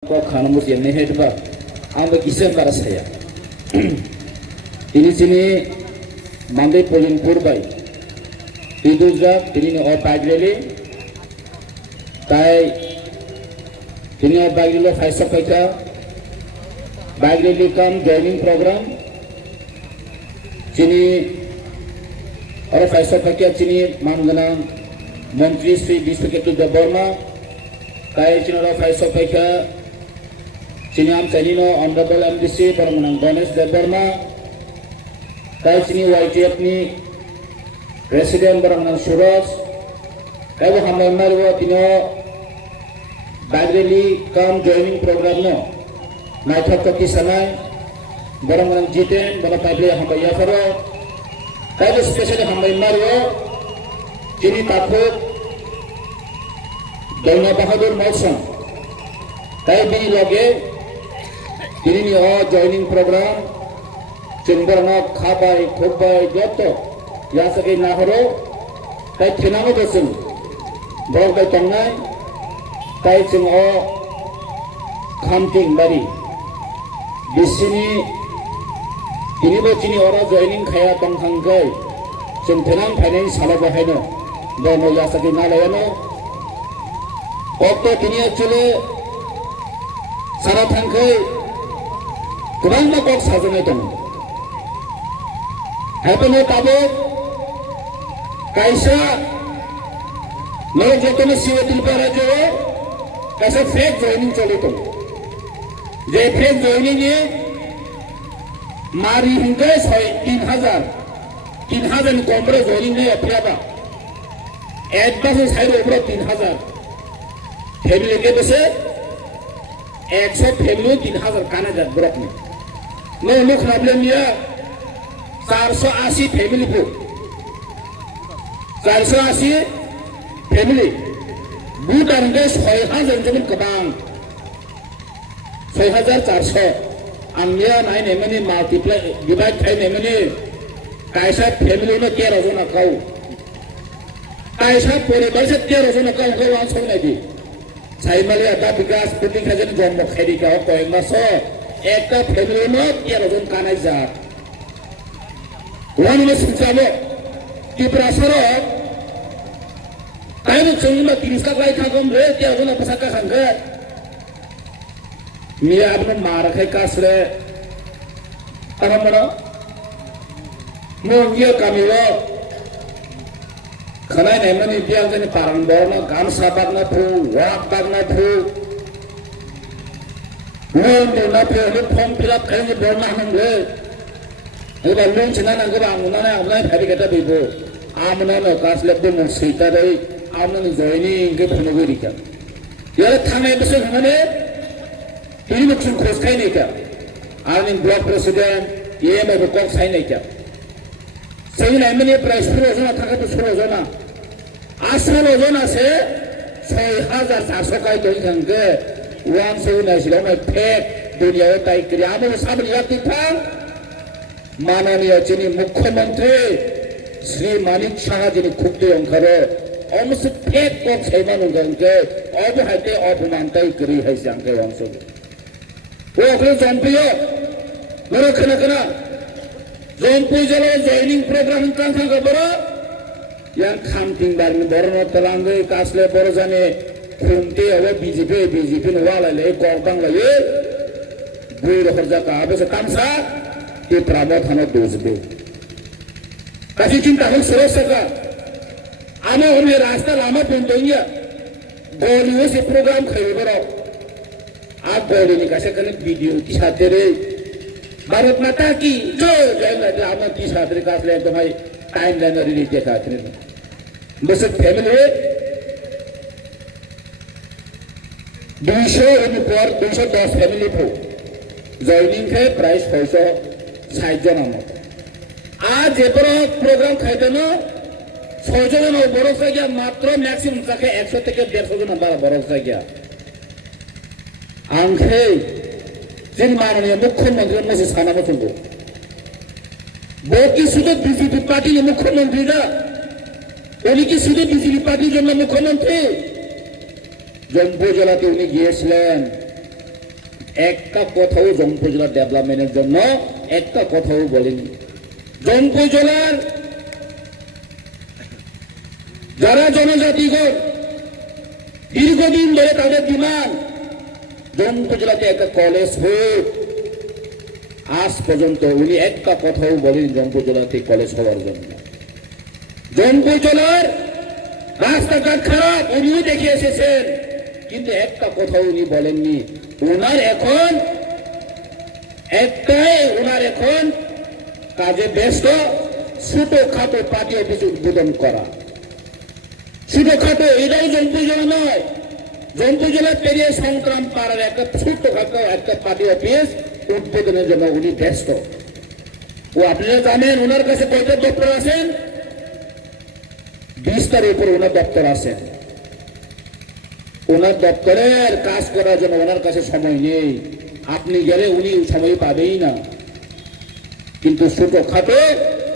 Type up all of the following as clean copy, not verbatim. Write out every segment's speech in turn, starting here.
Ko khanamus yang nehet ba ang kisah para saya. Ini sini Mandai polling purbai. Tidurja ini o paglele. Tai ini o paglele faisa paika. Paglele kam joining program. Sini और फैसला करके चीनी मानगना मंत्री श्री विश्वकेतु देवबर्मा काय चिनो फैसला करके चीनी आम चलीनो ऑनरेबल एमडीसी परमनंग गणेश देवबर्मा काय चीनी वाईटीएफ नि प्रेसिडेंट परमनंग सूरज काय वो हमें मरवा तिनो बैगरेली काम जॉइनिंग प्रोग्राम नो नाइथक की सनाय परमनंग जितेन बना पाइले हम या furrow Kalau spesial hambai Mario, kini takut Dona Bahadur Mausan. Tapi bini lagi, kini ni joining program, cendera khabai, khobai, joto, ya sekai nahoro, tapi kenapa dosen, berapa kali tangai, tapi ceng khanting bari, di sini. Ini begini orang joining kaya tangkai, centenang finance salah bahaya, dan ya sakit nalayano. Waktu kini acule salah tangkai, kurang nak kok sahaja itu. Apa ni tahu? Kaisa, lalu jatuh siwa tilpara joe, kaisa fake joining cale itu. Jadi fake joining ni. Mari hingga saya 3,000 kompres joining ni apa apa? Advance saya over 3,000. Family ke besar, 100 family 3,000 kanan jat berat ni. No problem dia 480 family pun. 480 family. Bukan hingga 6,000 jamin kebang. 6,400. Angya naik nemani multiply divide thay nemani kaisa family no care hozo na kau kaisa poribar se care hozo na kau kau answer nahi sai male ada bikas puting khajan jom khedi ka ko maso ekta family no care hozo kanai ja wani ne sunchalo ki prasaro kai no chungma 30 ka kai thagom re care hozo na pasaka khanga Mia abang marah kai kasre, apa mana? Mungkin kami lo, karena ini mana dia jadi parang borna, gam sabar na phu, wak bar na phu, mungkin na phu ni form fill up kai ni borna hangge, ini balun cina na gua anguna na anguna hari kita bibo, amna na kasle pun mesti tadi, amna ni joining ke pun gua dikan, ya thangnya besar mana? Ini macam kos kain ni kya? Arnin block president, ye mai berkok kain ni kya? Saya ni mana price pro zona, thangka tu pro zona. Asal zona se 6,400 kai tu ingat ke? Uang saya ni sila mai pek dunia utai kriamu sambil lihat tipang. Mana ni acini Mukhyamantri Sri Manik Shah jadi khukti angkara. Almost pek kok saya mana ingat ke? Abu hati abu mantai kiri hai siangke uang saya. वो अपने जॉम्पियो मेरे कना जॉम्पी जला joining program kan kan kabara yang khamping bar ni borno telangai kasle borjane khunti awa BJP no wala le korkang le bui ro kharja ka abe se tamsa ke pramo thana dozbe kasi cinta hal serasa ame hone rasta lama puntonya goliyo se program khaye baro आप बोले निकासे करने video की साथे रे भारत माता की जो जय राम की साथे का असले तो भाई टाइम लाइन रिलीज देखा थे बस फैमिली 210 फैमिली को जॉइनिंग है प्राइस 660 जन आज ये प्रोग्राम खाते ना 6 जन बरस गया मात्र मैक्सिमम तक 100 থেকে 150 जन बरस गया angke jin माननीय मुख्यमंत्री ने साना में चुनको बोकी सुधे बीजेपी पार्टी ने मुख्यमंत्री दा उनकी सुधे बीजेपी पार्टी जो मुख्यमंत्री জম্পু জেলাতে উনি গিয়েছিলেন একটা কথাও জম্পুই জেলার ডেভেলপমেন্টের জন্য একটা কথাও বলেনি। জম্পুই জেলার যারা জনজাতিগণ দীর্ঘদিন ধরে তাদের ডিমান্ড জম্পুই জেলাতে একটা কলেজ হোক, আজ পর্যন্ত উনি একটা কথাও বলেন জম্পুই জেলাতে কলেজ হওয়ার জন্য। জম্পুই জেলার রাস্তাঘাট খারাপ উনিও দেখে এসেছেন, কিন্তু একটা কথাও উনি বলেননি। ওনার এখন কাজে ব্যস্ত ছোটখাটো পার্টি অফিস উদ্বোধন করা। ছোটখাটো এটাই জম্পুই জেলা নয়, জম্পুই জেলার পেরিয়ে সংগ্রাম পাড়ার একটা ছোটখাটো একটা পার্টি অফিস উদ্বোধনের জন্য উনি ব্যস্ত। ও আপনারা জানেন ওনার কাছে কয়টা দপ্তর আছেন? 20টার উপরে ওনার দপ্তর আছেন। ওনার দপ্তরের কাজ করার জন্য ওনার কাছে সময় নেই। আপনি গেলে উনি সময় পাবেই না। কিন্তু ছোটখাটো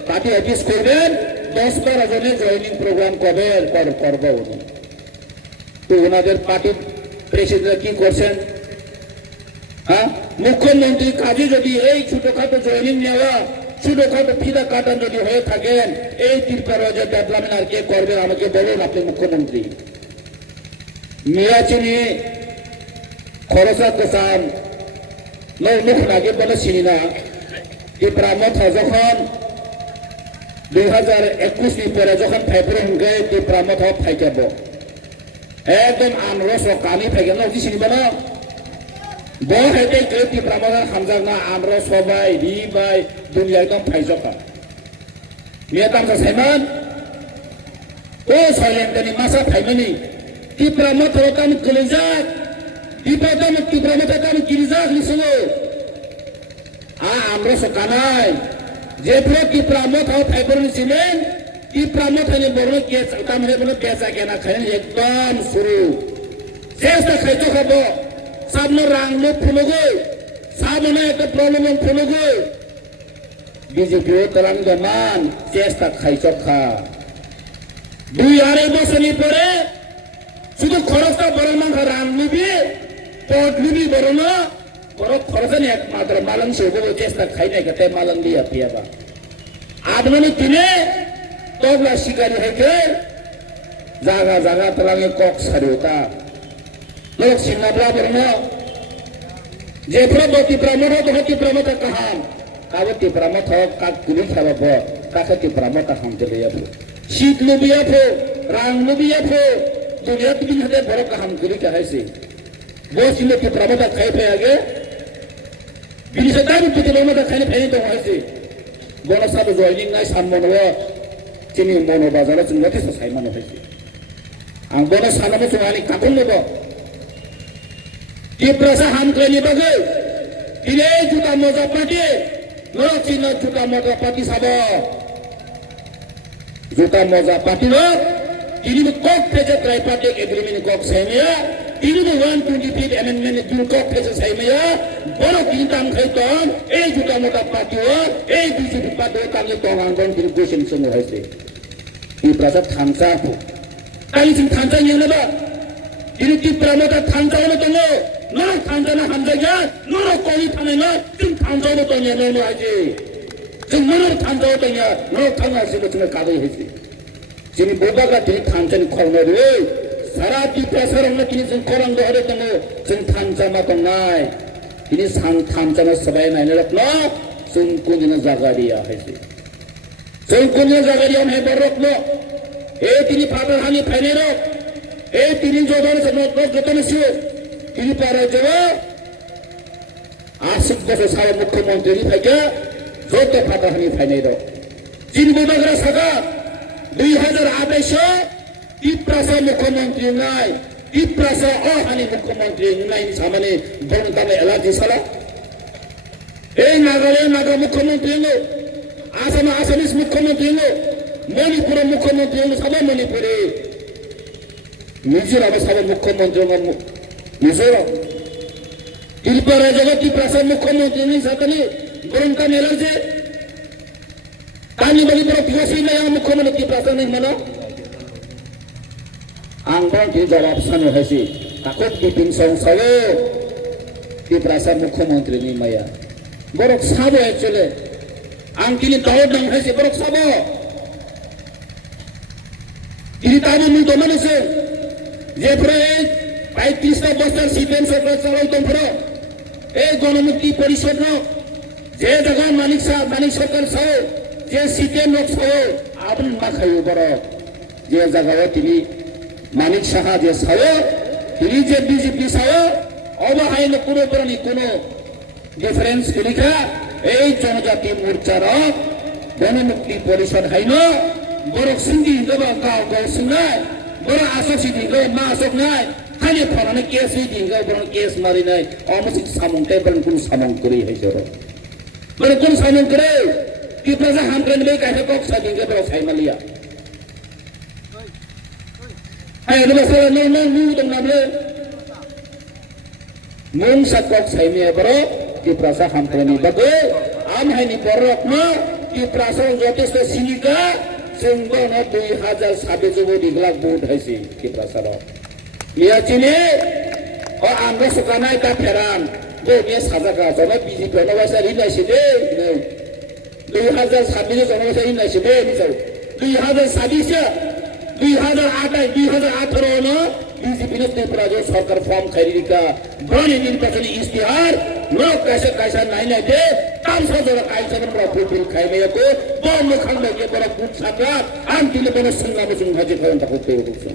পার্টি অফিস করবেন, 10-12 জনের জয়েনিং প্রোগ্রাম করবো উনি। তো ওনাদের পার্টির প্রেসিডেন্ট কি করছেন? হ্যাঁ, মুখ্যমন্ত্রী কাজে যদি এই ছোটখাটো জয়েনিং নেওয়া, ছোটখাটো ফিতা কাটান যদি হয়ে থাকেন, এই ত্রিপুরার ডেভেলপমেন্ট আর কে করবেন আমাকে বলুন আপনি মুখ্যমন্ত্রী। মিয়াচিনি খরচা কোসাম মুখ নাগে বলে চিনি না। ত্রিপুরা মত যখন 2021 পরে যখন ফাইপুরে হুঙ্গে ত্রিপুরা মত ফাইকাব একদম আনরস কানি ফাইকেন না চিনিব না বহেতে ত্রিপুরা মত হামজাক না আনরস সবাই রিবাই দুনিয়া একদম ফাইজকা মিয়া তামসা সাইমান ও সাইলেন্টনি মাসা ফাইমানি ত্রিপুরা মত কামি কলেজাক ত্রিপুরা মত কামি কিরিজাক লিসনো আমরা সকানাই যেগুলো ত্রিপুরা মত ফাইবরনি ছিলেন ত্রিপুরা মত হলে বড় কেস তামরে বলে পেশা কেনা খাইন একদম শুরু চেষ্টা খাইতো খাবো সামনে রাংলো ফুলগো সামনে একটা প্রবলেম ফুলগো বিজেপি তলান গমান চেষ্টা খাইছো খা 2-2.5 বছর পরে শুধু খরচটা বড় না রাংলুবি পটলুবি বড় না খরচনি একমাত্র মালং সেবো চেষ্টা খাই নাই কেটে মালং দিয়া পিয়াবা আদমনি তিনে তবলা শিকারি হইকে জাগা জাগা তলাঙে কক সারিওতা লোক সিংহাবলা বরণ যে প্রবতি প্রমোদ হতি প্রমোদ কাহাম কাবতি প্রমোদ কাক কুলি খাবাব কাকতি প্রমোদ হামতে লইয়াবো শীত লুবিয়াবো রাং লুবিয়াবো দুনিয়া তুমি হাতে বড় কাহাম কুলি কাহাইছে বসিলে কি প্রমোদ খাই পে আগে বিনিসে দাবি পুতে প্রমোদ খাইনে ফেনি তো হইছে বড় সাব জয়নিং নাই সামনে চিনি মনো বাজারে চুঙ্গাতে সাইমানো হইছে আং বড় সানামো চুঙানি কাকুন নেব ত্রিপুরা হামক্রেনি বাগে তিলে জুতা মজা পাটি লোক চিনা জুতা মজা পাটি সাব জুতা মজা পাটি লোক তিনি কক পেজে ট্রাইপার্টিক এগ্রিমেন্ট কক সাইমিয়া তিনি 125 অ্যামেন্ডমেন্ট দুল কক পেজে সাইমিয়া বড় কিনতাম খাইতন এই জুতা মজা পাটিও এই বিজেপি পাটি তালে তঙ্গাঙ্গন তিনি গোশন সঙ্গে হইছে ত্রিপুরা থানসা তাই সিং থানসা নিয়েবা তিনি ত্রিপুরা মজা থানসা হলো তো নরক থানজানা হামজাগা নরক কই থানেনা তুমি থানজানো তো নিয়ে নো আজে তুমি নরক থানজাও তো নিয়ে নরক থানা ছিল তুমি কাদই হইছে যিনি বোবাগা তিনি থানজানি খরনে রে সারা ত্রিপুরা সরঙ্গে তিনি যোন খরং দহরে তঙ্গ যোন থানজামা তো নাই তিনি থানজানা সবাই নাইনে রত্ন যোন কোন জায়গা দিয়া হইছে যোন কোন জায়গা দিয়া হে বরত্ন এই তিনি ফাদার হানি ফাইনে রক এই তিনি জোদন সমত গতনে ছিল তিনি পারে যে 80 বছর সারা মুখ্যমন্ত্রী থেকে যত ফাটাহানি ফাইনাই দাও যিনি বোধগরা সাগা 2028 ত্রিপুরা মুখ্যমন্ত্রী নাই ত্রিপুরা অহানি মুখ্যমন্ত্রী নাই সামনে বনতামে এলাজি সালা এই নাগা মুখ্যমন্ত্রী নো আসামিস মুখ্যমন্ত্রী নো মণিপুর মুখ্যমন্ত্রী নো সবাই মণিপুরে মিজোরাম সবাই মুখ্যমন্ত্রী মিজোরাম ত্রিপুরা জগৎ ত্রিপুরা মুখ্যমন্ত্রী নেই সাথে গরমটা মেলার যে কানি বলি বড় ফসি নাই মুখ্যমন্ত্রী ত্রিপুরা নেই মানো আংবাং কি জবাব সানো হয়েছে কাকত বিপিন সংসারে त्रिपुरा मुख्यमंत्री नि माया बरक साबो एक्चुअली आं किनि दाव दं हायसे बरक साबो इनि ताबो मुं दमानोसो जेफ्रा 35 बस्तर सीपीएम सरकार चलाव दंफोरो ए गणमुक्ति परिषद न जे जगह मानिक सरकार छ जे सीपीएम लोक छ आबन मा खायो बरक जे जगह तिनी मानिक साहा जे छ तिनी जे बीजेपी छ अब हाइनो कुनो परनि कुनो डिफरेंस लिखा ए जनजाति मोर्चा र गणमुक्ति परिषद हाइनो बरक सिंगी गबा गाव गाव सिंगाय बरक आसक सिंगी गो मा आसक नाय खाली फराने केस दिंगा बरक केस मारिनाय अमसिक सामंथाय बरन कुन सामंत करि हाइजरो बरक कुन सामंत करे कि प्रजा हामग्रेन बे काहे कक सादिंगा बरक साइमालिया हाय बसला न मु दंनाबले मुं सकक साइमे बरक कि प्रजा हामग्रेन बगे आम हाइनि बरक न कि प्रजा जथेष्ट सिनिका जोंबो न 2026 दिग्लाक भोट हाइसि कि प्रजा Lihatini, oh angga sukanai ka peran, go ni sajaga, jono biji peran wasa rinai sini, 2026 jono wasa rinai sini, misal 2018 no, biji peran Tripura jo sarkar form khairika, bani निर्वाचन इस्तिहार, no kaisa nai de, tam sajora kaisa kan pura khaime ko, bom no khangme ke pura put sakra, am tile bana sunna mo sung haji khayon takut pe ko.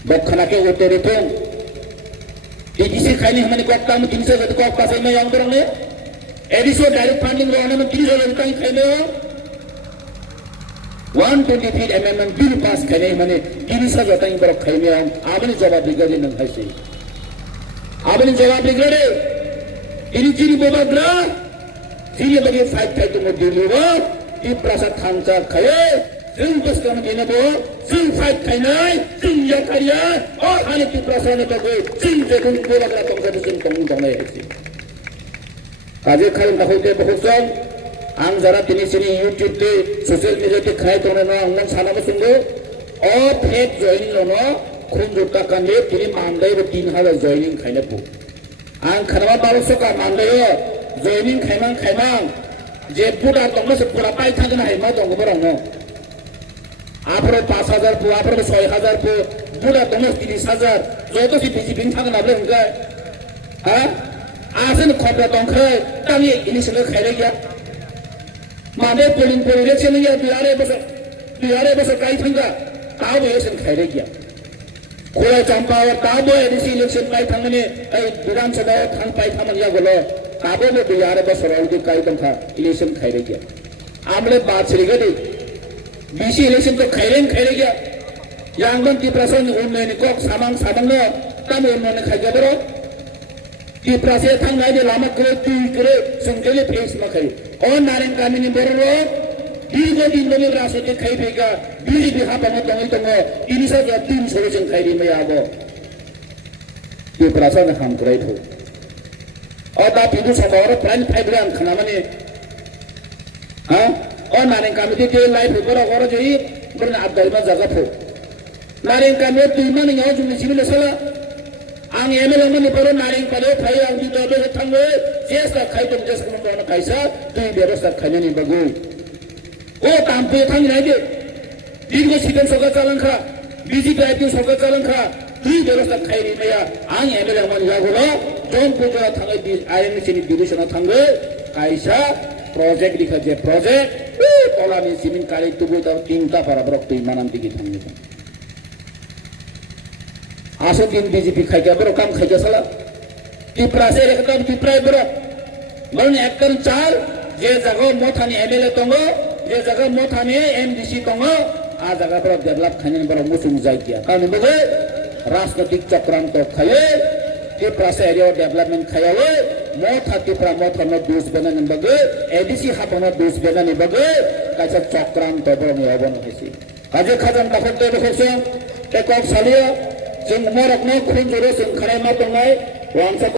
बखना के उतरे तो ये किसी खाने हमारे कोकता में 300 से कोकता से मैं यहाँ करूँगे एडिशो डायरेक्ट फंडिंग रोने में 300 से कहीं खाने हो 123 अमेंडमेंट बिल पास खाने हमारे 300 से कहीं पर खाने हम आपने जवाब दिगरे नहीं खाई आपने जवाब दिगरे इन्हीं चीज़ बोला ग्रा चीज़ लगे फाइट खाई तो मुझे लोगा कि प्रसाद थांचा खाए जों बस्कन दिनबो जों फाइट खाइनाय जों याखारिया अ हानि प्रसाद तगो जों जेखुन बोलाग्रा तंगसा जों दंनाय हेसि काजे खाइन दाखौते बखसं आं जरा तिनिसिनि यूट्यूब ते सोशल मीडिया ते खाइ तने न आं सानाबो सुंगो अ फेक जॉइनिंग नो खुन जुटा काने तिनि मानदाय 3000 जॉइनिंग खाइने पु आं खरवा 1200 का मानदाय जॉइनिंग खाइमां जे बुडा तंगस पुरा पाइ थागना हाय मा दंगो बरंग आपरो 5000 पु आपरो 6000 पु बुडा तंगस 30000 जो तो सी बीजेपी थागना नाबले हंगा हा आजन खबरा दंखै तानि इलेक्शन खाइले गया माने पोलिंग इलेक्शन या बिहारे बस काई थांगा ताबो इलेक्शन खाइले गया खोला चंपा ताबो एडिसी इलेक्शन काई थांगने ए विधानसभा थांग पाइ थामन या गलो ताबो ने बिहारे बस राउंड काई तंखा इलेक्शन खाइले गया आमले बात छरिगदि बीसी इलेक्शन तो खाइले गया यांगन की प्रश्न उन्नयन को सामांग न तम उन्नयन खाइगा दरो कि प्रासे थांनाय दे लामा करे तुई करे संकेले फेस मा खाइ और नारें कामिनि बररो दीर्घ दिन बने रासते खाइ फेगा बीजी बिहा बने तंगै इनिसा जा 300 जों खाइरि मै आबो कि प्रासा न हम कराइ थो और दा पिदु सबार प्राइन फाइब्रान खाना माने हा और नारें कामिनि दे लाइफ बरो गरो जई बरन आबदाइ मा जागा थो नारें कामिनि तुई माने याव जुनि सिबिले सला आं एमएलए माने बरो नारें काले फाइ आं दि दबे थांगो जेसा खाइ दं जेसा मन खाइसा तुई व्यवस्था खाइने नि बगु ओ तामपे थांनाय दे दीर्घ सिटन सरकार चालंखा बीजेपी आईपी सरकार चालंखा तुई व्यवस्था खाइरि मैया आं एमएलए माने लागोला जन पुगा थांगै दि आईएमसी नि डिविजन थांगो काइसा प्रोजेक्ट लिखा जे प्रोजेक्ट तलानि सिमिन काले तुबो त तीनटा पारा ब्रक तुई मानाम दिगि थांगो आसो दिन बीजेपी खाइगा बरो काम खाइगा सला टिप्रा से एकदम टिप्रा बरो मन एकन चाल जे जगह मथानी एमएलए तंगो जे जगह मथानी एमडीसी तंगो आ जगह पर डेभलप खाने बरो मुसुम जाइया काने बगे राजनीतिक चक्रांत खाये टिप्रा से एरिया डेभलपमेंट खायावे मथा टिप्रा मथानो दोष बेनानि बगे एडीसी हापनो दोष बेनानि बगे कासा चक्रांत बरो याबन हेसि काजे खाजन दाखते बखसे टेकअप सालिया जों मरकनो खुन जरो जों खानाय मा दंनाय वांसा